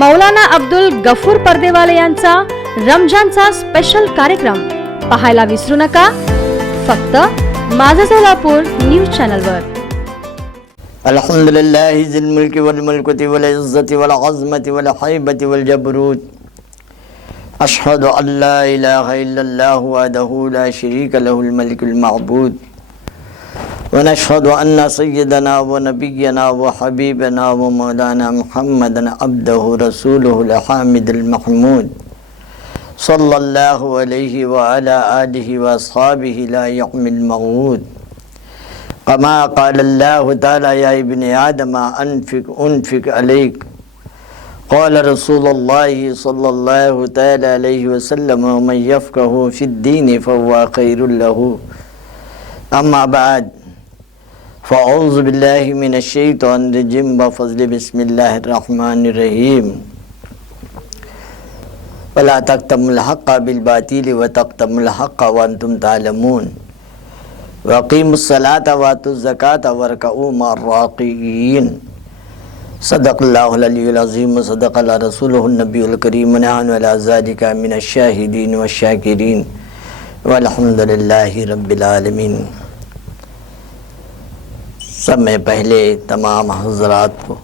मौलाना अब्दुल गफूर पर्देवाले यांचा रमजानचा स्पेशल कार्यक्रम पाहायला विसरू नका, फक्त माझा सोलापूर न्यूज चॅनलवर. अल्हम्दुलिल्लाहि ज़िल मुल्कि वल मलकुति वल इज़्ज़ति वल अज़मति वल हैबति वल जबरूत. अशहदु अल्ला इलाहा इल्लल्लाह वहदहु ला शरीका लहुल मलिकुल मअबूद व नशहदु अन्ना सय्यदना व नबिय्यना व हबीबना व मौलाना मुहम्मदन अब्दुहु रसूलुहुल हामिदुल महमूद सल्लल्लाहु अलैहि व अला आलिहि व अस्हाबिहि ला यउमिल मऊद. कमा क़ाल अल्लाहु तआला या इब्ने आदम उनफिक अलैक क़ाल रसूलुल्लाहि सल्लल्लाहु तआला अलैहि वसल्लम मन यफ़क़हु फ़िद्दीन फ़हुवा ख़ैरुल लहू. अम्मा बाद फ़अऊज़ु बिल्लाहि मिनश शैतानिर रजीम बफ़ज़्लि बिस्मिल्लाहिर रहमानिर रहीम. वला तक़्तमुल हक़्क़ बिल बातिल व तक़्तमुल हक़्क़ व अंतुम तालमून वक़ीमुस सलाता व आतुज़ ज़काता वरकऊ मअर राक़ीन. सदक़ल्लाहुल अलियुल अज़ीम व सदक़ रसूलुहुन नबियुल करीम. नहनु अला ज़ालिका मिनश शाहिदीन व शाकिरीन वल्हम्दुलिल्लाहि रब्बिल आलमीन. सब में पहले तमाम हज़रात को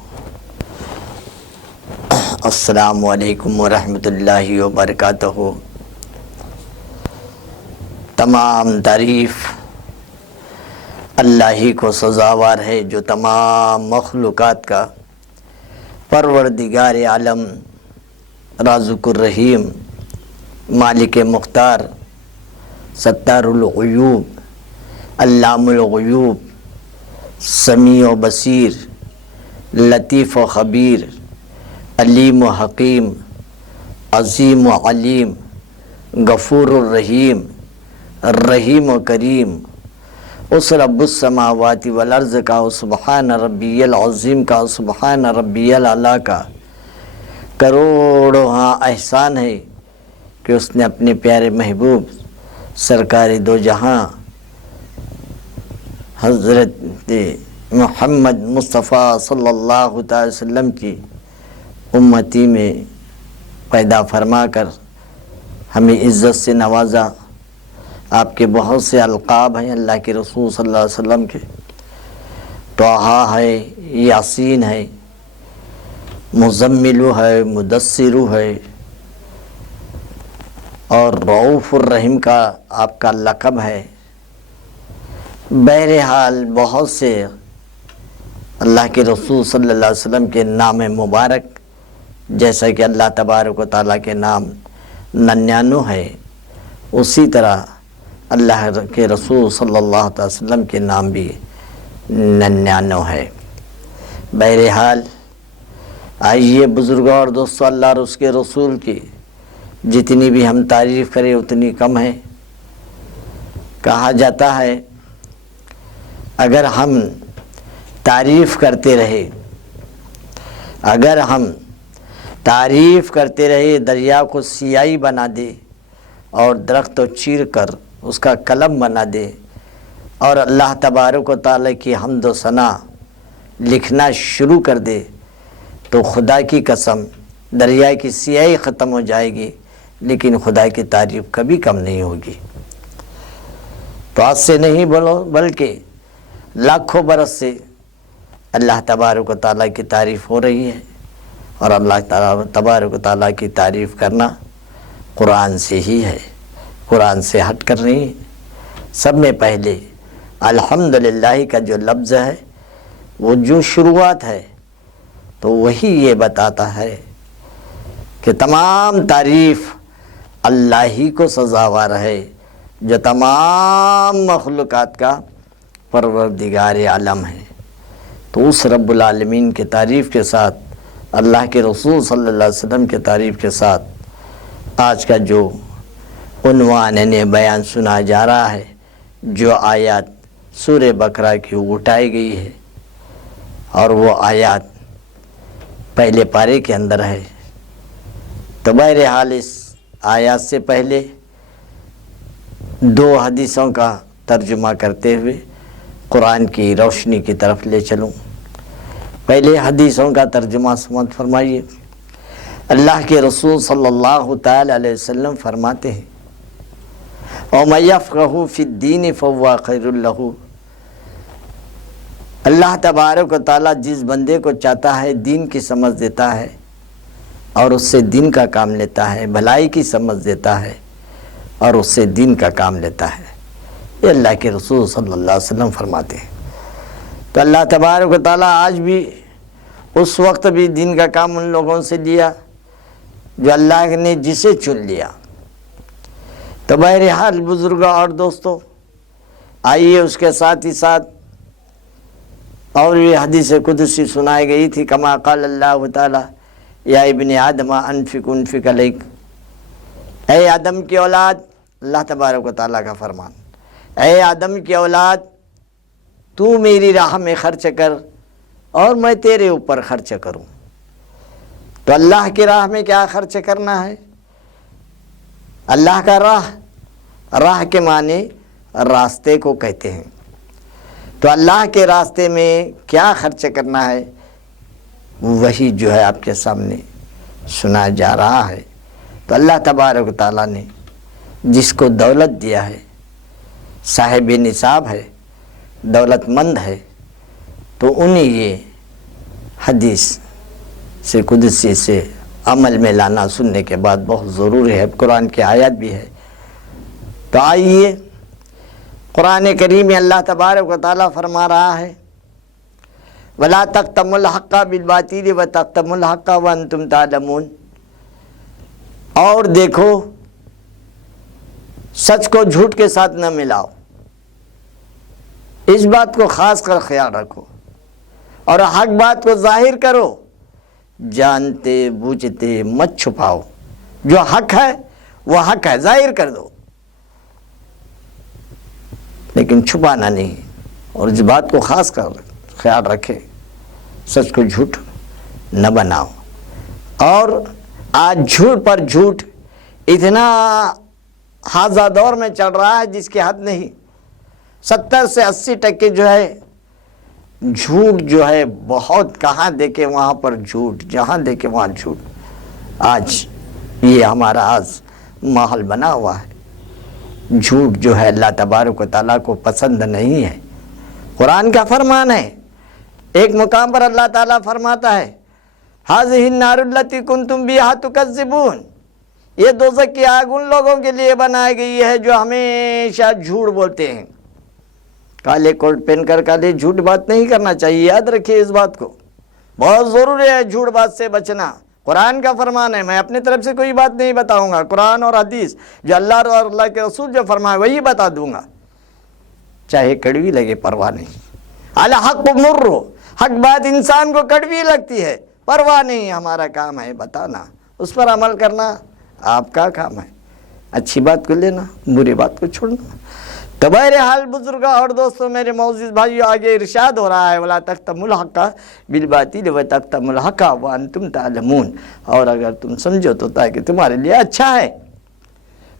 अस्सलामु अलैकुम व रहमतुल्लाहि व बरकातहू. तमाम तारीफ़ अल्लाह ही को सज़ावार है जो तमाम मखलूक़ात का परवरदिगार आलम, राज़िकुर रहीम, मालिक मुख्तार, सत्तारुल ग़ुयूब, अल्लामुल ग़ुयूब, समी व बसीर, लतीफ़ व ख़बीर, अलीम व हकीम, अज़ीम व अलीम, गफ़ूर रहीम, रहीम व करीम, उस रब्बुस समावाति वल अर्ज़ का, सुब्हान रब्बियल अज़ीम का, सुब्हान रब्बियल आला का करोड़ों हाँ एहसान है कि उसने अपने प्यारे महबूब सरकार दो जहाँ हज़रत मोहम्मद मुस्तफ़ा सल्लल्लाहु अलैहि वसल्लम की उम्मती में पैदा फरमा कर हमें इज़्ज़त से नवाजा. आपके बहुत से अलक़ाब हैं अल्लाह के रसूल सल्लल्लाहु अलैहि वसल्लम के. तोहा है, यासीन है, मुज़म्मिलु है, मुदस्सिरु है और रऊफ़ुर रहीम का आपका लक़ब है. बहरहाल बहुत से अल्लाह के रसूल सल्लल्लाहु अलैहि वसल्लम के नाम मुबारक, जैसा कि अल्लाह तबारक व तआला के नाम 99 है, उसी तरह अल्लाह के रसूल सल्लल्लाहु अलैहि वसल्लम के नाम भी 99 है. बहरहाल आइए बुज़ुर्गों और दोस्तों, अल्लाह और उसके रसूल की जितनी भी हम तारीफ़ करें उतनी कम है. कहा जाता है अगर हम तारीफ़ करते रहे, अगर हम तारीफ़ करते रहे, दरिया को सियाही बना दे और दरख्त को चीर कर उसका कलम बना दे और अल्लाह तबारक व तआला की हम्द व सना लिखना शुरू कर दे, तो खुदा की कसम दरिया की सियाही ख़त्म हो जाएगी, लेकिन खुदा की तारीफ़ कभी कम नहीं होगी. तो आज से नहीं बोलो बल्कि लाखों बरस से अल्लाह तबारक व तआला की तारीफ़ हो रही है. और अल्लाह तबारक व तआला की तारीफ़ करना कुरान से ही है, कुरान से हट कर नहीं. सब में पहले अल्हम्दुलिल्लाह का जो लफ्ज़ है, वो जो शुरुआत है, तो वही ये बताता है कि तमाम तारीफ़ अल्लाह ही को सज़ावार है जो तमाम मखलूक़ात का परवरदिगार आलम है. तो उस रब्बुल आलमीन के तारीफ़ के साथ, अल्लाह के रसूल सल्लल्लाहु अलैहि वसल्लम के तारीफ़ के साथ आज का जो उन्वान ने बयान सुना जा रहा है, जो आयत सूरह बकरा की उठाई गई है और वो आयत पहले पारे के अंदर है. तो बहरहाल इस आयत से पहले दो हदीसों का तर्जुमा करते हुए कुरान की रोशनी की तरफ ले चलूँ. पहले हदीसों का तर्जुमा समझ फरमाइए. اللہ کے رسول صلی اللہ تعالی علیہ وسلم فرماتے ہیں وَمَن يَفْقَهُ فِي الدِّينِ فَهُوَ خَيْرٌ لَهُ۔ اللہ تبارک و تعالیٰ جس بندے کو چاہتا ہے دین کی سمجھ دیتا ہے اور اس سے دین کا کام لیتا ہے، بھلائی کی سمجھ دیتا ہے اور اس سے دین کا کام لیتا ہے۔ یہ اللہ کے رسول صلی اللہ علیہ وسلم فرماتے ہیں۔ تو اللہ تبارک و تعالیٰ آج بھی اس وقت بھی دین کا کام ان لوگوں سے لیا جو اللہ نے جسے چن لیا۔ تو بہرحال بزرگوں اور دوستوں، آئیے اس کے ساتھ ہی ساتھ اور یہ حدیث قدسی سنائی گئی تھی، کما قال اللہ تعالی یا ابن آدم انفق انفق علیک، اے آدم کی اولاد، اللہ تبارک و تعالیٰ کا فرمان، اے آدم کی اولاد تو میری راہ میں خرچ کر اور میں تیرے اوپر خرچ کروں۔ تو اللہ کی راہ میں کیا خرچ کرنا ہے؟ اللہ کا راہ کے معنی راستے کو کہتے ہیں۔ تو اللہ کے راستے میں کیا خرچ کرنا ہے وہی جو ہے آپ کے سامنے سنا جا رہا ہے۔ تو اللہ تبارک و تعالیٰ نے جس کو دولت دیا ہے، صاحب نصاب ہے، دولت مند ہے، تو انہیں یہ حدیث سے قدسی سے عمل میں لانا سننے کے بعد بہت ضروری ہے۔ قرآن کی آیت بھی ہے۔ تو آئیے قرآن کریم میں اللہ تبارک و تعالیٰ فرما رہا ہے وَلَا تَكْتُمُوا الْحَقَّ بِالْبَاطِلِ وَتَكْتُمُوا الْحَقَّ وَأَنْتُمْ تَعْلَمُونَ، اور دیکھو سچ کو جھوٹ کے ساتھ نہ ملاؤ، اس بات کو خاص کر خیال رکھو، اور حق بات کو ظاہر کرو، جانتے بوجھتے مت چھپاؤ۔ جو حق ہے وہ حق ہے، ظاہر کر دو، لیکن چھپانا نہیں، اور اس بات کو خاص کر خیال رکھے سچ کو جھوٹ نہ بناؤ۔ اور آج جھوٹ پر جھوٹ اتنا حاضر دور میں چل رہا ہے جس کی حد نہیں۔ 70 سے 80% جو ہے جھوٹ جو ہے بہت، کہاں دیکھے وہاں پر جھوٹ، جہاں دیکھے وہاں جھوٹ۔ آج یہ ہمارا ماحول بنا ہوا ہے۔ جھوٹ جو ہے اللہ تبارک و تعالیٰ کو پسند نہیں ہے۔ قرآن کا فرمان ہے، ایک مقام پر اللہ تعالیٰ فرماتا ہے هَذِهِ النَّارُ الَّتِي كُنْتُمْ بِهَا تُكَذِّبُونَ، یہ دوزخ کی آگ ان لوگوں کے لیے بنائی گئی ہے جو ہمیشہ جھوٹ بولتے ہیں۔ کالے کوٹ پہن کر کالے جھوٹ بات نہیں کرنا چاہیے، یاد رکھیے اس بات کو، بہت ضروری ہے جھوٹ بات سے بچنا۔ قرآن کا فرمان ہے، میں اپنی طرف سے کوئی بات نہیں بتاؤں گا، قرآن اور حدیث جو اللہ اور اللہ کے رسول جو فرمائے وہی بتا دوں گا، چاہے کڑوی لگے پرواہ نہیں۔ الحق مر، حق بات انسان کو کڑوی لگتی ہے، پرواہ نہیں، ہمارا کام ہے بتانا، اس پر عمل کرنا آپ کا کام ہے، اچھی بات کو لینا، بری بات کو چھوڑنا۔ تو بہرحال بزرگوں اور دوستوں، میرے معزز بھائیو، آگے ارشاد ہو رہا ہے وَلَا تَكْتُمُوا الْحَقَّ بِالْبَاطِلِ وَتَكْتُمُوا الْحَقَّ وَأَنْتُمْ تَعْلَمُونَ، اور اگر تم سمجھو تو تاکہ تمہارے لیے اچھا ہے۔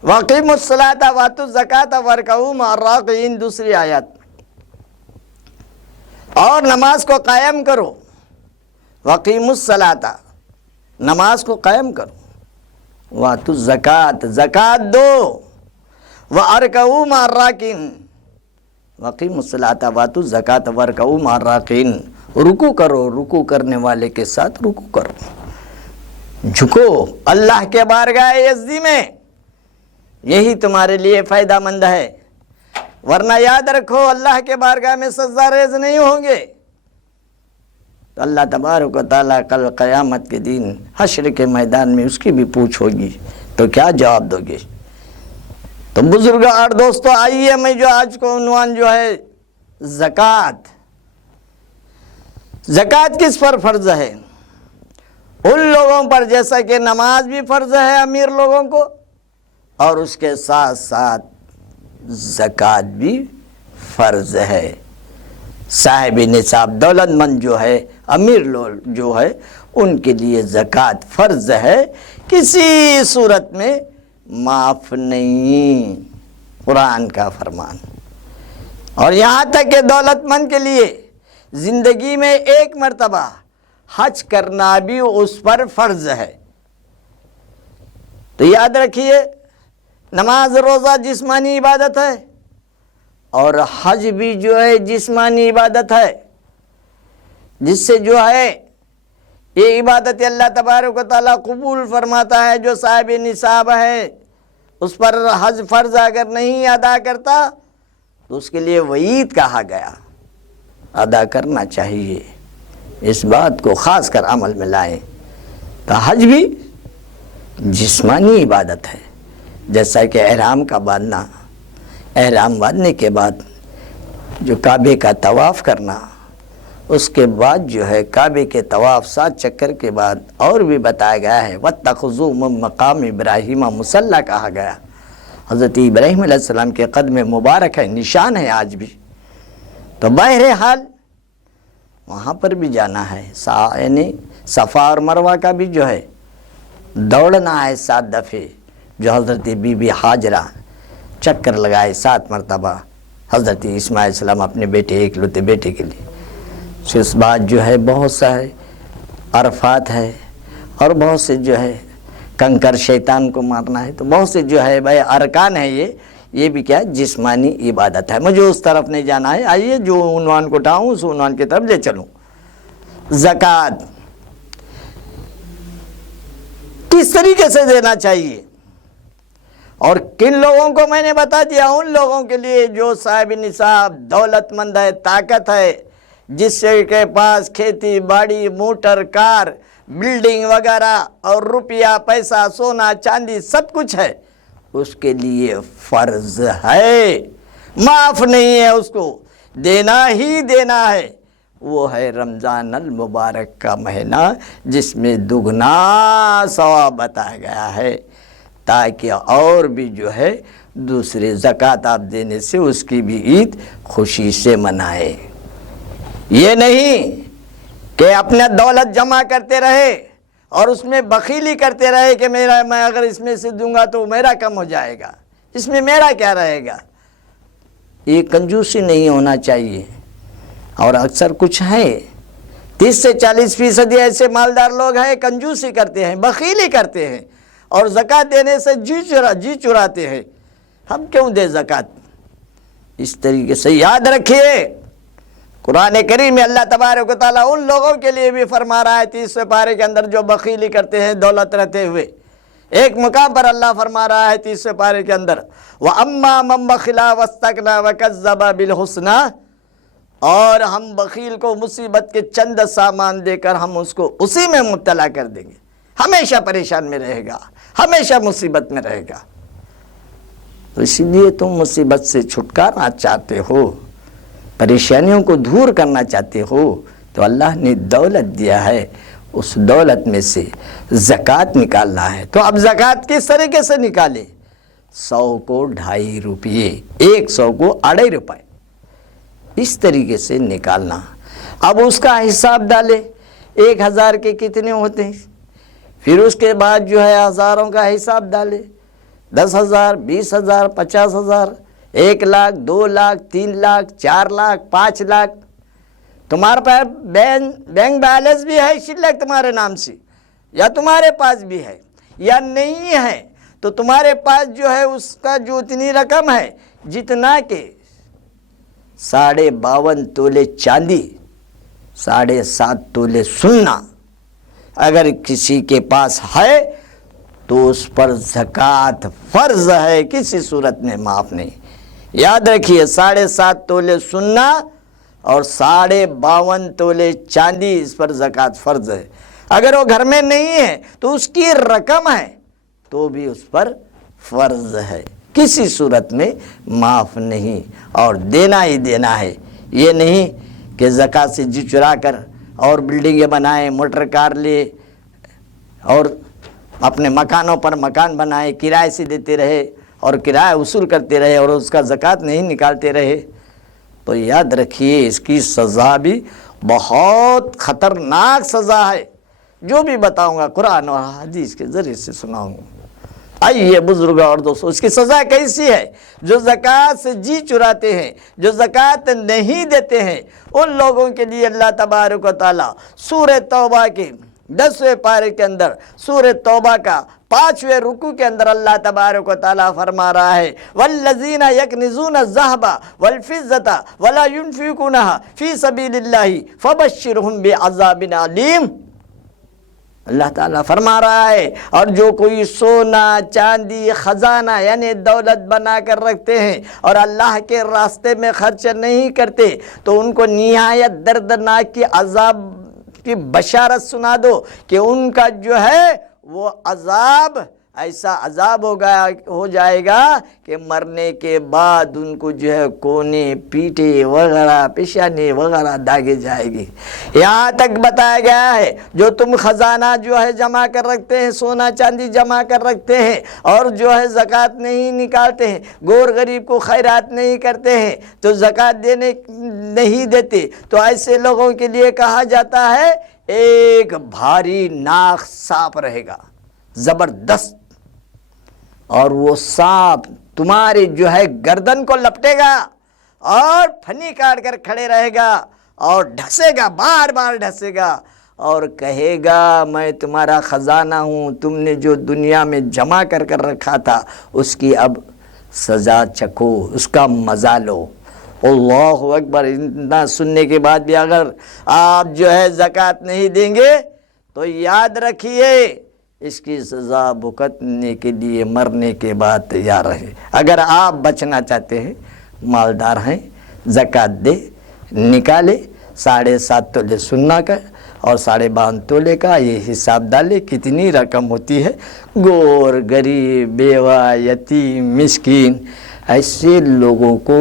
وَأَقِیمُوا الصَّلَاةَ وَآتُوا الزَّکَاةَ وَارْکَعُوا مَعَ الرَّاکعِینَ، دوسری آیات، اور نماز کو قائم کرو۔ وَأَقِیمُوا الصَّلَاةَ، نماز کو قائم کرو۔ وَآتُوا الزَّکَاةَ، زکوٰۃ دو۔ وَأَرْکَعُوا مَعَ الرَّاکعِینَ، وَأَقِیمُوا الصَّلَاةَ وَآتُوا الزَّکَاةَ وَارْکَعُوا مَعَ الرَّاکعِینَ، رکوع کرو، رکوع کرنے والے کے ساتھ رکوع کرو، جھکو اللہ کے بارگاہ یزدی میں، یہی تمہارے لیے فائدہ مند ہے، ورنہ یاد رکھو اللہ کے بارگاہ میں سجدہ ریز نہیں ہوں گے تو اللہ تبارک و تعالیٰ کل قیامت کے دن حشر کے میدان میں اس کی بھی پوچھ ہوگی، تو کیا جواب دو گے؟ تو بزرگوں اور دوستو، آئیے میں جو آج کو عنوان جو ہے زکوٰۃ، زکوٰۃ کس پر فرض ہے؟ ان لوگوں پر جیسا کہ نماز بھی فرض ہے امیر لوگوں کو، اور اس کے ساتھ ساتھ زکوٰۃ بھی فرض ہے۔ صاحب نصاب دولت مند جو ہے، امیر لوگ جو ہے، ان کے لیے زکوٰۃ فرض ہے، کسی صورت میں معاف نہیں، قرآن کا فرمان۔ اور یہاں تک کہ دولت مند کے لیے زندگی میں ایک مرتبہ حج کرنا بھی اس پر فرض ہے، تو یاد رکھیے نماز روزہ جسمانی عبادت ہے اور حج بھی جو ہے جسمانی عبادت ہے، جس سے جو ہے یہ عبادت اللہ تبارک و تعالیٰ قبول فرماتا ہے۔ جو صاحب نصاب ہے اس پر حج فرض اگر نہیں ادا کرتا تو اس کے لیے وعید کہا گیا، ادا کرنا چاہیے۔ اس بات کو خاص کر عمل میں لائیں۔ تو حج بھی جسمانی عبادت ہے، جیسا کہ احرام کا باندھنا، احرام باندھنے کے بعد جو کعبے کا طواف کرنا، اس کے بعد جو ہے کعبے کے طواف 7 چکر کے بعد اور بھی بتایا گیا ہے وَاتَّخُذُوا مِن مَّقَامِ إِبْرَاهِيمَ مُصَلَّى کہا گیا۔ حضرت ابراہیم علیہ السلام کے قدم مبارک ہے، نشان ہے آج بھی۔ تو بہرحال وہاں پر بھی جانا ہے، یعنی صفا اور مروہ کا بھی جو ہے دوڑنا ہے 7 دفعے، جو حضرت بی بی حاجرہ چکر لگائے 7 مرتبہ حضرت اسماعیل السلام اپنے بیٹے ایکلوتے بیٹے کے لیے۔ اس بعد جو ہے بہت سارے عرفات ہے اور بہت سے جو ہے کنکر شیطان کو مارنا ہے، تو بہت سے جو ہے بھائی ارکان ہے، یہ بھی کیا جسمانی عبادت ہے۔ مجھے اس طرف نہیں جانا ہے، آئیے جو عنوان کو اٹھاؤں اس عنوان کی طرف لے چلوں۔ زکوٰۃ کس طریقے سے دینا چاہیے اور کن لوگوں کو میں نے بتا دیا، ان لوگوں کے لیے جو صاحب نصاب، دولت مند ہے، طاقت ہے، جس کے پاس کھیتی باڑی، موٹر کار، بلڈنگ وغیرہ اور روپیہ پیسہ سونا چاندی سب کچھ ہے، اس کے لیے فرض ہے، معاف نہیں ہے، اس کو دینا ہی دینا ہے۔ وہ ہے رمضان المبارک کا مہینہ، جس میں دگنا ثواب بتایا گیا ہے، تاکہ اور بھی جو ہے دوسرے زکوٰۃ آپ دینے سے اس کی بھی عید خوشی سے منائے۔ یہ نہیں کہ اپنا دولت جمع کرتے رہے اور اس میں بخیلی کرتے رہے کہ میں اگر اس میں سے دوں گا تو میرا کم ہو جائے گا، اس میں میرا کیا رہے گا۔ یہ کنجوسی نہیں ہونا چاہیے۔ اور اکثر کچھ ہے 30 سے 40% ایسے مالدار لوگ ہیں کنجوسی کرتے ہیں، بخیلی کرتے ہیں اور زکوٰۃ دینے سے جی چراتے ہیں۔ ہم کیوں دیں زکوٰۃ؟ اس طریقے سے یاد رکھیے قرآن کریم میں اللہ تبارک و تعالیٰ ان لوگوں کے لیے بھی فرما رہا ہے 30 پارے کے اندر جو بخیلی کرتے ہیں دولت رہتے ہوئے۔ ایک مقام پر اللہ فرما رہا ہے 30 پارے کے اندر وَأَمَّا مَن بَخِلَ وَاسْتَغْنَىٰ وَكَذَّبَ بِالْحُسْنَىٰ، اور ہم بخیل کو مصیبت کے چند سامان دے کر ہم اس کو اسی میں مبتلا کر دیں گے، ہمیشہ پریشان میں رہے گا، ہمیشہ مصیبت میں رہے گا۔ تو اسی لیے تم مصیبت سے چھٹکارنا چاہتے ہو، پریشانیوں کو دور کرنا چاہتے ہو، تو اللہ نے دولت دیا ہے، اس دولت میں سے زکوٰۃ نکالنا ہے۔ تو اب زکوٰۃ کس طریقے سے نکالے؟ 100 کو 2.5 روپیے، 100 کو 2.5 روپے، اس طریقے سے نکالنا۔ اب اس کا حساب ڈالے 1000 کے کتنے ہوتے ہیں، پھر اس کے بعد جو ہے ہزاروں کا حساب ڈالے، 10,000 20,000 50,000 1 لاکھ 2 لاکھ 3 لاکھ 4 لاکھ 5 لاکھ۔ تمہارے پاس بینک بیلنس بھی ہے شلک تمہارے نام سے، یا تمہارے پاس بھی ہے یا نہیں ہے، تو تمہارے پاس جو ہے اس کا جو اتنی رقم ہے جتنا کہ 52.5 تولے چاندی، 7.5 تولے سونا اگر کسی کے پاس ہے تو اس پر زکوٰۃ فرض ہے، کسی صورت میں معاف نہیں۔ یاد رکھیے 7.5 تولے سونا اور 52.5 تولے چاندی، اس پر زکوٰۃ فرض ہے۔ اگر وہ گھر میں نہیں ہے تو اس کی رقم ہے تو بھی اس پر فرض ہے، کسی صورت میں معاف نہیں، اور دینا ہی دینا ہے۔ یہ نہیں کہ زکوٰۃ سے جی چرا کر اور بلڈنگیں بنائیں، موٹر کار لے اور اپنے مکانوں پر مکان بنائے، کرائے سے دیتے رہے اور کرایہ وصول کرتے رہے اور اس کا زکوٰۃ نہیں نکالتے رہے، تو یاد رکھیے اس کی سزا بھی بہت خطرناک سزا ہے، جو بھی بتاؤں گا قرآن اور حدیث کے ذریعے سے سناؤں گا۔ آئیے بزرگ اور دوستو، اس کی سزا کیسی ہے؟ جو زکوٰۃ سے جی چراتے ہیں، جو زکوٰۃ نہیں دیتے ہیں، ان لوگوں کے لیے اللہ تبارک و تعالیٰ سورہ توبہ کے 10ویں پارے کے اندر، سورہ توبہ کا 5वें रुकू के अंदर अल्लाह तबारक व तआला फरमा रहा है, वल्लज़ीना यकनिज़ूना ज़हबा वल फिज़्ज़ता वला युनफ़िक़ूनहा फ़ी सबीलिल्लाहि फ़बश्शिरहुम बिअज़ाबिन अलीम। अल्लाह ताला फरमा रहा है, और जो कोई सोना चांदी खजाना यानी दौलत बना कर रखते हैं और अल्लाह के रास्ते में खर्च नहीं करते, तो उनको निहायत दर्दनाक की अजाब की बशारत सुना दो कि उनका जो है वो अजाब ऐसा अजाब हो जाएगा कि मरने के बाद उनको जो है कोने पीठे वगैरह पेशानी वगैरह दागे जाएगी। यहाँ तक बताया गया है, जो तुम खजाना जो है जमा कर रखते हैं, सोना चांदी जमा कर रखते हैं और जो है ज़कात नहीं निकालते हैं, गोर गरीब को खैरात नहीं करते हैं, तो ज़कात देने नहीं देते, तो ऐसे लोगों के लिए कहा जाता है एक भारी नाक सांप रहेगा ज़बरदस्त, और वो सांप तुम्हारी जो है गर्दन को लपटेगा और फनी काट कर खड़े रहेगा और ढसेगा, बार बार ढसेगा और कहेगा मैं तुम्हारा खजाना हूँ, तुमने जो दुनिया में जमा कर कर रखा था उसकी अब सज़ा चखो, उसका मज़ा लो। अल्लाहु अकबर। इतना सुनने के बाद भी अगर आप जो है ज़कात नहीं देंगे तो याद रखिए इसकी सज़ा भुगतने के लिए मरने के बाद तैयार रहे। अगर आप बचना चाहते हैं, मालदार हैं, ज़कात दे, निकाले, 7.5 तोले सोना का और 12.5 तोले का ये हिसाब डाले कितनी रकम होती है। गोर गरीब बेवा यतीम मिस्कीन ऐसे लोगों को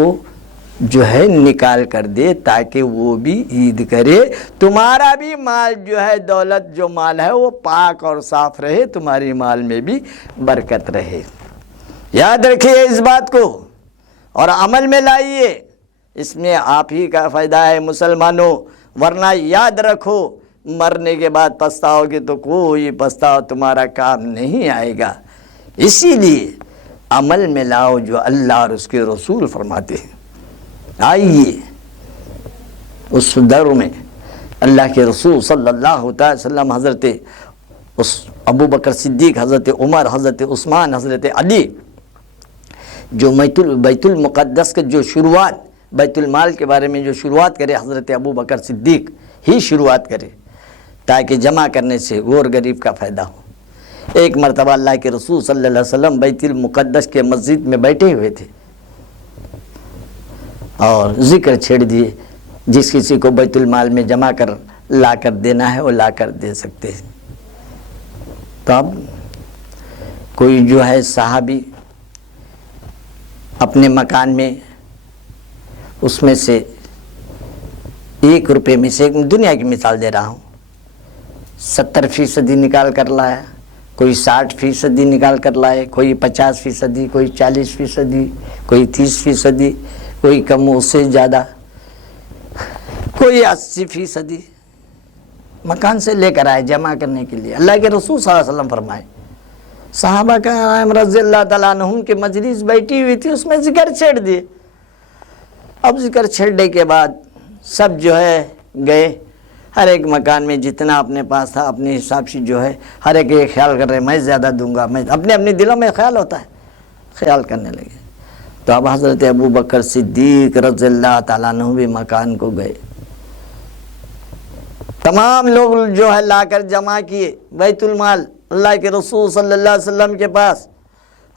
जो है निकाल कर दे ताकि वो भी ईद करे, तुम्हारा भी माल जो है दौलत जो माल है वो पाक और साफ रहे, तुम्हारी माल में भी बरकत रहे। याद रखिए इस बात को और अमल में लाइए, इसमें आप ही का फ़ायदा है मुसलमानों। वरना याद रखो मरने के बाद पछताओगे तो कोई पछतावा तुम्हारा काम नहीं आएगा। इसीलिए अमल में लाओ जो अल्लाह और उसके रसूल फरमाते हैं। आइए उस दौर में अल्लाह के रसूल सल्लल्लाहु अलैहि वसल्लम हज़रत उस अबू बकर सिद्दीक़, हज़रत उमर, हज़रत उस्मान, हज़रत अली जो बैतुल मुक़द्दस के जो शुरुआत बैतुल माल के बारे में जो शुरुआत करे हज़रत अबू बकर सिद्दीक़ ही शुरुआत करे ताकि जमा करने से गोर गरीब का फ़ायदा हो। एक मरतबा अल्लाह के रसूल सल्लल्लाहु अलैहि वसल्लम बैतुल मुक़द्दस के मस्जिद में बैठे हुए थे और ज़िक्र छेड़ दिए, जिस किसी को बैतुल माल में जमा कर ला कर देना है वो ला कर दे सकते हैं। तब कोई जो है सहाबी अपने मकान में उसमें से 1 रुपये में से, दुनिया की मिसाल दे रहा हूँ, 70% निकाल कर लाया, कोई 60% निकाल कर लाए, कोई 50%, कोई 40%, कोई 30%, कोई कम उससे ज़्यादा, कोई 80% मकान से लेकर आए जमा करने के लिए। अल्लाह के रसूल सल्लल्लाहु अलैहि वसल्लम फरमाए, सहाबा का रज़ियल्लाहु तआला अन्हुम की मजलिस बैठी हुई थी, उसमें जिक्र छेड़ दिए। अब जिक्र छेड़ने के बाद सब जो है गए, हर एक मकान में जितना अपने पास था अपने हिसाब से जो है हर एक ये ख्याल कर रहे मैं ज़्यादा दूंगा, मैं अपने अपने दिलों में ख्याल होता है, ख्याल करने लगे। तो अब हज़रत अबू बकर सिद्दीक़ रज़ियल्लाहु तआला अन्हु भी मकान को गए, तमाम लोग जो है लाकर जमा किए बैतुल माल अल्लाह के रसूल सल्लल्लाहु अलैहि वसल्लम के पास।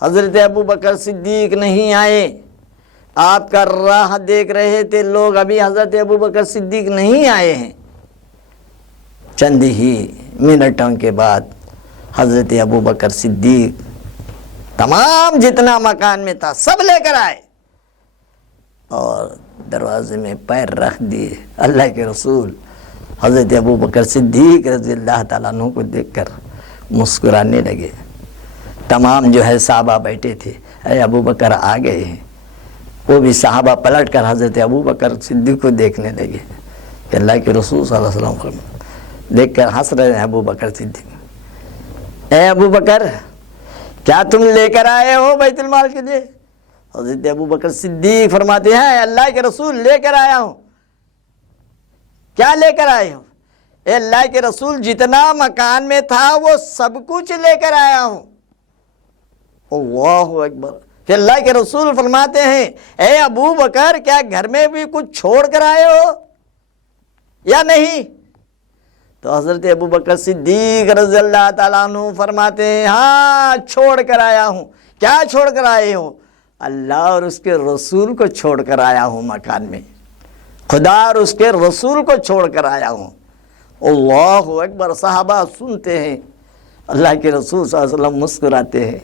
हज़रत अबू बकर सिद्दीक़ नहीं आए, आपका राह देख रहे थे लोग, अभी हज़रत अबू बकर सिद्दीक़ नहीं आए हैं। चंद ही मिनटों के बाद हज़रत अबू बकर सिद्दीक़ तमाम जितना मकान में था सब लेकर आए और दरवाजे में पैर रख दिए। अल्लाह के रसूल हज़रत अबू बकर सिद्दीक़ रज़ियल्लाहु तआला अन्हु को देखकर मुस्कुराने लगे। तमाम जो है साहबा बैठे थे, अरे अबू बकर आ गए हैं। वो भी साहबा पलट कर हज़रत अबू बकर सिद्दीक़ को देखने लगे कि अल्लाह के रसूल सल्लल्लाहु अलैहि वसल्लम देख कर हंस रहे हैं अबू बकर सिद्दीक़। ए अबू बकर, क्या तुम लेकर आए हो बैतुल माल के लिए? हज़रत अबू बकर सिद्दीक़ फरमाते हैं, अल्लाह के रसूल लेकर आया हूँ। क्या लेकर आए हो? अल्लाह के रसूल जितना मकान में था वो सब कुछ लेकर आया हूँ। اللہ اکبر. کہ اللہ کے رسول فرماتے ہیں اے ابو بکر کیا گھر میں بھی کچھ چھوڑ کر آئے ہو یا نہیں؟ تو حضرت ابو بکر صدیق رضی اللہ تعالیٰ عنہ فرماتے ہیں ہاں چھوڑ کر آیا ہوں. کیا چھوڑ کر آئے ہو؟ اللہ اور اس کے رسول کو چھوڑ کر آیا ہوں مکان میں. خدا اور اس کے رسول کو چھوڑ کر آیا ہوں. اللہ اکبر. صحابہ سنتے ہیں, اللہ کے رسول صلی اللہ علیہ وسلم مسکراتے ہیں.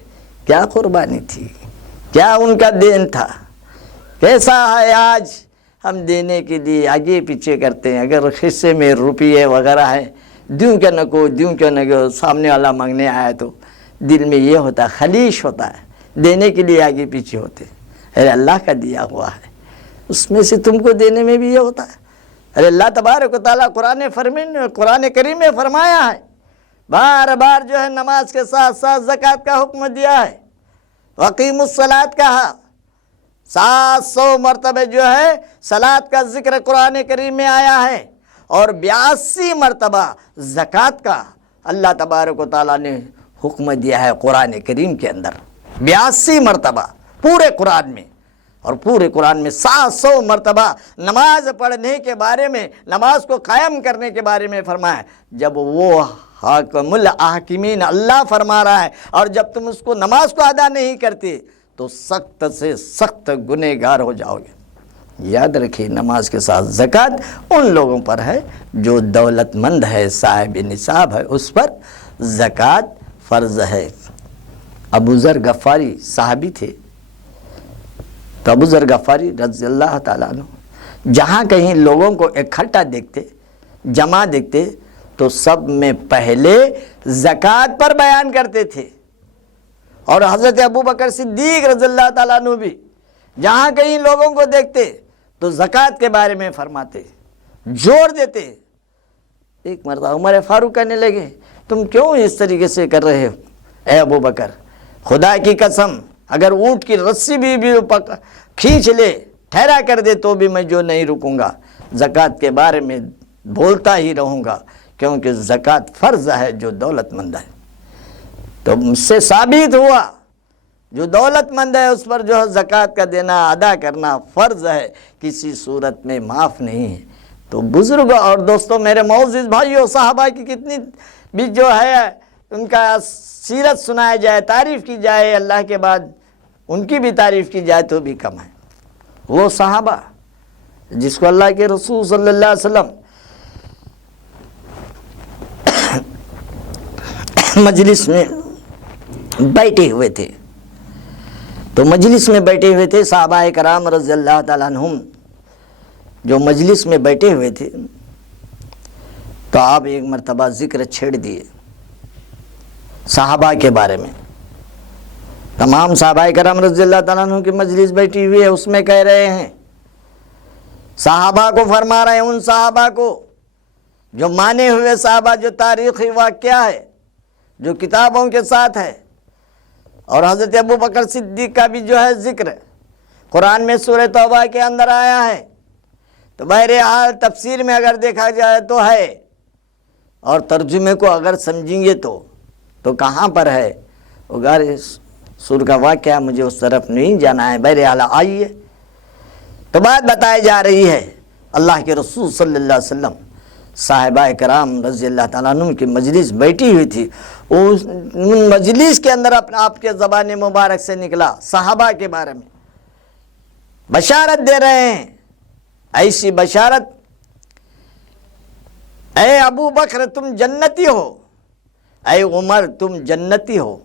کیا قربانی تھی, کیا ان کا دین تھا. کیسا ہے آج ہم دینے کے لیے آگے پیچھے کرتے ہیں. اگر حصے میں روپیے وغیرہ ہے دوں کیا نہ کو, دوں کیا نہ کو, سامنے والا مانگنے آیا تو دل میں یہ ہوتا ہے, خلیش ہوتا ہے, دینے کے لیے آگے پیچھے ہوتے. ارے اللہ کا دیا ہوا ہے, اس میں سے تم کو دینے میں بھی یہ ہوتا ہے. ارے اللہ تبارک و تعالیٰ قرآن کریم میں فرمایا ہے, بار بار جو ہے نماز کے ساتھ ساتھ زکوٰۃ کا حکم دیا ہے. وقیم الصلاۃ کہا, 700 مرتبہ جو ہے صلاۃ کا ذکر قرآن کریم میں آیا ہے, اور 82 مرتبہ زکوٰۃ کا اللہ تبارک و تعالیٰ نے حکم دیا ہے قرآن کریم کے اندر. 82 مرتبہ پورے قرآن میں, اور پورے قرآن میں 700 مرتبہ نماز پڑھنے کے بارے میں, نماز کو قائم کرنے کے بارے میں فرمایا. جب وہ حاکم الحاکمین اللہ فرما رہا ہے اور جب تم اس کو نماز کو ادا نہیں کرتے تو سخت سے سخت گنہگار ہو جاؤ گے. یاد رکھیے نماز کے ساتھ زکوٰۃ ان لوگوں پر ہے جو دولت مند ہے, صاحب نصاب ہے, اس پر زکوٰۃ فرض ہے. ابو ذر غفاری صحابی تھے, تو ابو ذر غفاری رضی اللہ تعالیٰ عنہ جہاں کہیں لوگوں کو اکٹھا دیکھتے, جمع دیکھتے, تو سب میں پہلے زکوٰۃ پر بیان کرتے تھے. اور حضرت ابو بکر صدیق رضی اللہ تعالیٰ عنہ بھی جہاں کہیں لوگوں کو دیکھتے تو زکوٰۃ کے بارے میں فرماتے, زور دیتے. ایک مرتبہ عمر فاروق کہنے لگے تم کیوں اس طریقے سے کر رہے ہو؟ اے ابو بکر خدا کی قسم اگر اونٹ کی رسی بھی کھینچ لے, ٹھہرا کر دے, تو بھی میں جو نہیں رکوں گا, زکوٰۃ کے بارے میں بولتا ہی رہوں گا, کیونکہ زکوٰۃ فرض ہے جو دولت مند ہے. تو مجھ سے ثابت ہوا جو دولت مند ہے اس پر جو ہے زکوٰۃ کا دینا ادا کرنا فرض ہے, کسی صورت میں معاف نہیں ہے. تو بزرگ اور دوستوں میرے معزز بھائیوں, صحابہ کی کتنی بھی جو ہے ان کا سیرت سنایا جائے, تعریف کی جائے, اللہ کے بعد ان کی بھی تعریف کی جائے تو بھی کم ہے. وہ صحابہ جس کو اللہ کے رسول صلی اللہ علیہ وسلم مجلس میں بیٹھے ہوئے تھے, تو مجلس میں بیٹھے ہوئے تھے صحابہ کرام رضی اللہ تعالیٰ عنہم جو مجلس میں بیٹھے ہوئے تھے, تو آپ ایک مرتبہ ذکر چھیڑ دیے صحابہ کے بارے میں. تمام صحابہ کرام رضی اللہ تعالیٰ عنہ کی مجلس بیٹھی ہوئی ہے, اس میں کہہ رہے ہیں, صحابہ کو فرما رہے ہیں, ان صحابہ کو جو مانے ہوئے صحابہ, جو تاریخی واقعہ ہے, جو کتابوں کے ساتھ ہے. اور حضرت ابو بکر صدیق کا بھی جو ہے ذکر قرآن میں سورہ توبہ کے اندر آیا ہے. تو بہرحال تفسیر میں اگر دیکھا جائے تو ہے, اور ترجمے کو اگر سمجھیں گے تو کہاں پر ہے اگر سور کا واقعہ, مجھے اس طرف نہیں جانا ہے. بہرحال آئیے, تو بات بتائی جا رہی ہے اللہ کے رسول صلی اللہ علیہ وسلم صحابہ کرام رضی اللہ تعالیٰ عنہ کی مجلس بیٹھی ہوئی تھی. اس مجلس کے اندر آپ کے زبان مبارک سے نکلا صحابہ کے بارے میں بشارت دے رہے ہیں. ایسی بشارت, اے ابو بکر تم جنتی ہو, اے عمر تم جنتی ہو,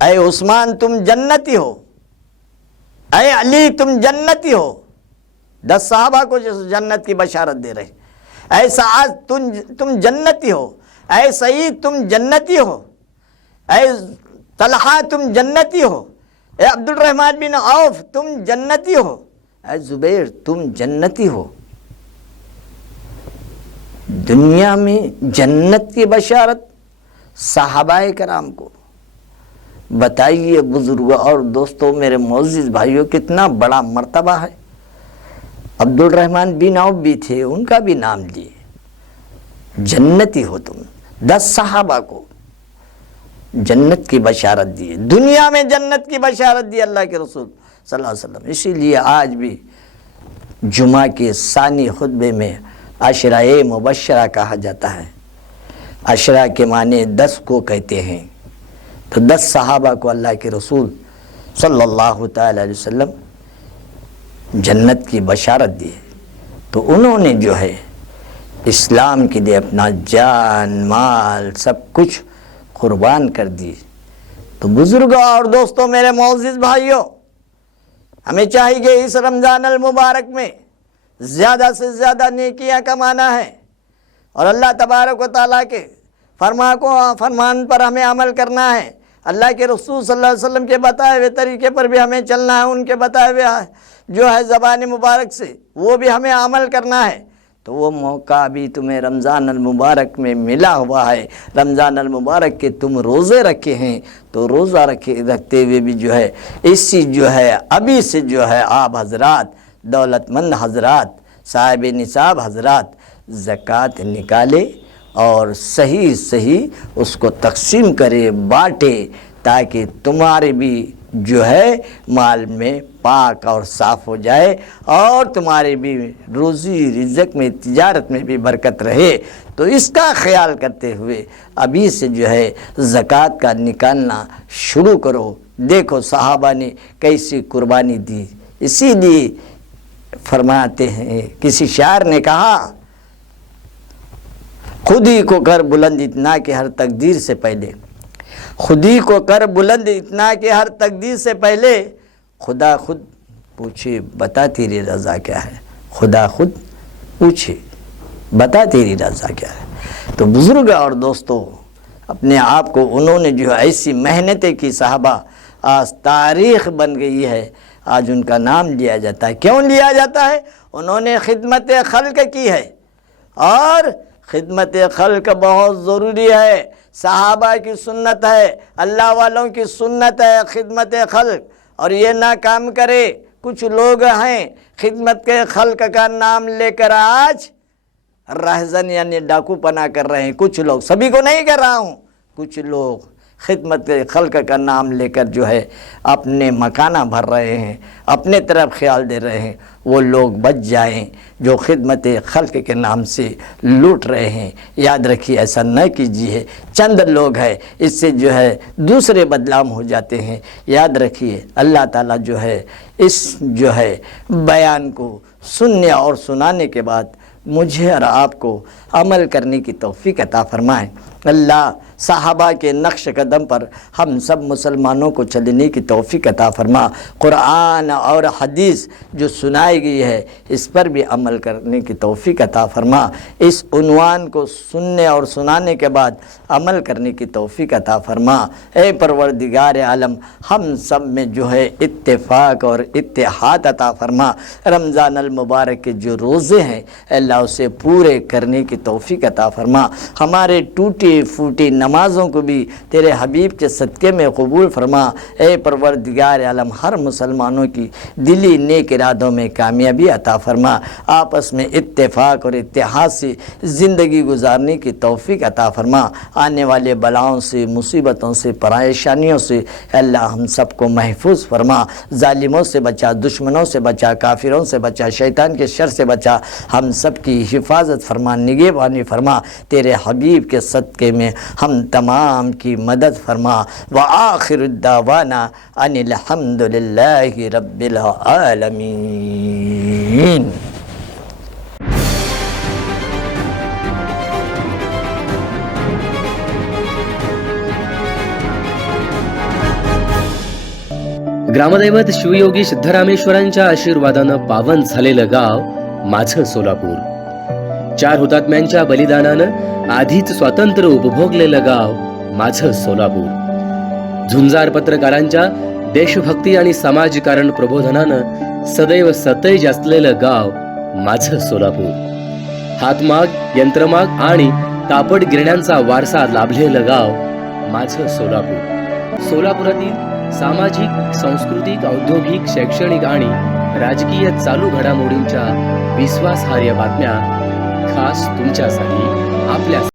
اے عثمان تم جنتی ہو, اے علی تم جنتی ہو. 10 صحابہ کو جنت کی بشارت دے رہے. اے سعد تم جنتی ہو, اے سعید تم جنتی ہو, اے طلحہ تم جنتی ہو, اے عبد الرحمن بن عوف تم جنتی ہو, اے زبیر تم جنتی ہو. دنیا میں جنت کی بشارت صحابہ کرام کو. بتائیے بزرگ اور دوستوں میرے معزز بھائیوں کتنا بڑا مرتبہ ہے. عبد الرحمن بن عوف بھی تھے, ان کا بھی نام لیے, جنتی ہو تم. 10 صحابہ کو जन्नत की बशारत दी है, दुनिया में जन्नत की बशारत दी अल्लाह के रसूल सल्लल्लाहु अलैहि वसल्लम। इसीलिए आज भी जुमा के सानी खुतबे में अशरा-ए मुबश्शरा कहा जाता है। अशरा के माने 10 को कहते हैं। तो 10 सहाबा को अल्लाह के रसूल सल्लल्लाहु ताला अलैहि वसल्लम जन्नत की बशारत दी है। तो उन्होंने जो है इस्लाम के लिए अपना जान माल सब कुछ कुर्बान कर दी। तो बुजुर्गों और दोस्तों, मेरे मोअज़्ज़िज़ भाइयों, हमें चाहिए कि इस रमज़ान अल मुबारक में ज़्यादा से ज़्यादा नेकियां कमाना है और अल्लाह तबारक व तआला के फरमान पर हमें अमल करना है। अल्लाह के रसूल सल्लल्लाहु अलैहि वसल्लम के बताए हुए तरीके पर भी हमें चलना है, उनके बताए हुए जो है ज़बान मुबारक से वो भी हमें अमल करना है। तो वो मौका भी तुम्हें रमज़ान अल मुबारक में मिला हुआ है। रमज़ान अल मुबारक के तुम रोज़े रखे हैं, तो रोज़ा रखते हुए भी जो है इसी जो है अभी से जो है आप हजरात, दौलतमंद हजरात, साहिब निसाब हजरात ज़कात निकाले और सही सही उसको तकसीम करे, बाँटे, ताकि तुम्हारे भी जो है माल में पाक और साफ़ हो जाए और तुम्हारे भी रोज़ी रिज़्क़ में, तिजारत में भी बरकत रहे। तो इसका ख्याल करते हुए अभी से जो है ज़कात का निकालना शुरू करो। देखो सहाबा ने कैसी कुर्बानी दी। इसीलिए फरमाते हैं, किसी शायर ने कहा, खुद ही को कर बुलंद इतना कि हर तकदीर से पहले, खुद ही को कर बुलंद इतना कि हर तकदीर से पहले खुदा खुद पूछे बता तेरी रज़ा क्या है। खुदा खुद पूछे बता तेरी रज़ा क्या है। तो बुज़ुर्ग और दोस्तों, अपने आप को उन्होंने जो ऐसी मेहनतें की, साहबा आज तारीख़ बन गई है, आज उनका नाम लिया जाता है। क्यों लिया जाता है? उन्होंने खिदमत खल्क़ की है और खिदमत खल्क़ बहुत ज़रूरी है। सहाबा की सुन्नत है, अल्लाह वालों की सुन्नत है खिदमत खल्क़। और ये ना काम करे, कुछ लोग हैं खिदमत के खल्क़ का नाम लेकर आज रहज़न यानी डाकू पना कर रहे हैं। कुछ लोग, सभी को नहीं कर रहा हूँ, कुछ लोग खिदमत खल्क़ का नाम लेकर जो है अपने मकाना भर रहे हैं, अपने तरफ ख्याल दे रहे हैं। वो लोग बच जाएं जो खिदमत खल्क़ के नाम से लूट रहे हैं। याद रखिए, ऐसा न कीजिए। चंद लोग हैं, इससे जो है दूसरे बदनाम हो जाते हैं। याद रखिए, अल्लाह ताला जो है इस जो है बयान को सुनने और सुनाने के बाद मुझे और आपको अमल करने की तौफीक अता फरमाएं। अल्लाह सहाबा के नक्श कदम पर हम सब मुसलमानों को चलने की तौफीक अता फरमा। कुरान और हदीस जो सुनाई गई है, इस पर भी अमल करने की तौफीक अता फरमा। इस उन्वान को सुनने और सुनाने के बाद अमल करने की तौफीक अता फरमा। ए परवरदिगार आलम, हम सब में जो है इत्तेफाक और इत्तेहाद अता फरमा। रमज़ान अल मुबारक के जो रोज़े हैं, अल्लाह उसे पूरे करने की तौफीक अता फरमा। हमारे टूटी फूटी नमाज़ों को भी तेरे हबीब के सदक़े में कबूल फरमा। ए परवरदिगार आलम, हर मुसलमानों की दिली नेक इरादों में कामयाबी अता फरमा। आपस में इत्तेफाक और इत्तेहाद से ज़िंदगी गुजारने की तौफीक अता फरमा। आने वाले बलाओं से, मुसीबतों से, परेशानियों से अल्लाह हम सबको महफूज फरमा। जालिमों से बचा, दुश्मनों से बचा, काफिरों से बचा, शैतान के शर से बचा। हम सब की हिफाजत फरमा, निगहबानी फरमा। तेरे हबीब के सदक़े में हम तमाम की मदद फरमा। व आखिर दावाना अनिल हम्दुलिल्लाहि रब्बिल आलमीन। ग्रामदैवत शिवयोगी सिद्धरामेश्वरांच्या आशीर्वादानं पावन झालेलं गाव माझं सोलापूर. 4 हुतात्म्यांच्या बलिदानानं आधीच स्वातंत्र्य उपभोगलेलं गाव माझं सोलापूर. झुंजार पत्रकारांच्या देशभक्ती आणि समाजकारण प्रबोधनानं सदैव सतेज असलेलं गाव माझं सोलापूर. हातमाग, यंत्रमाग आणि कापड गिरण्यांचा वारसा लाभलेलं गाव माझं सोलापूर. सोलापुरातील सामाजिक, सांस्कृतिक, औद्योगिक, शैक्षणिक आणि राजकीय चालू घडामोडींच्या विश्वासार्ह बातम्या खास तुमच्यासाठी आपल्या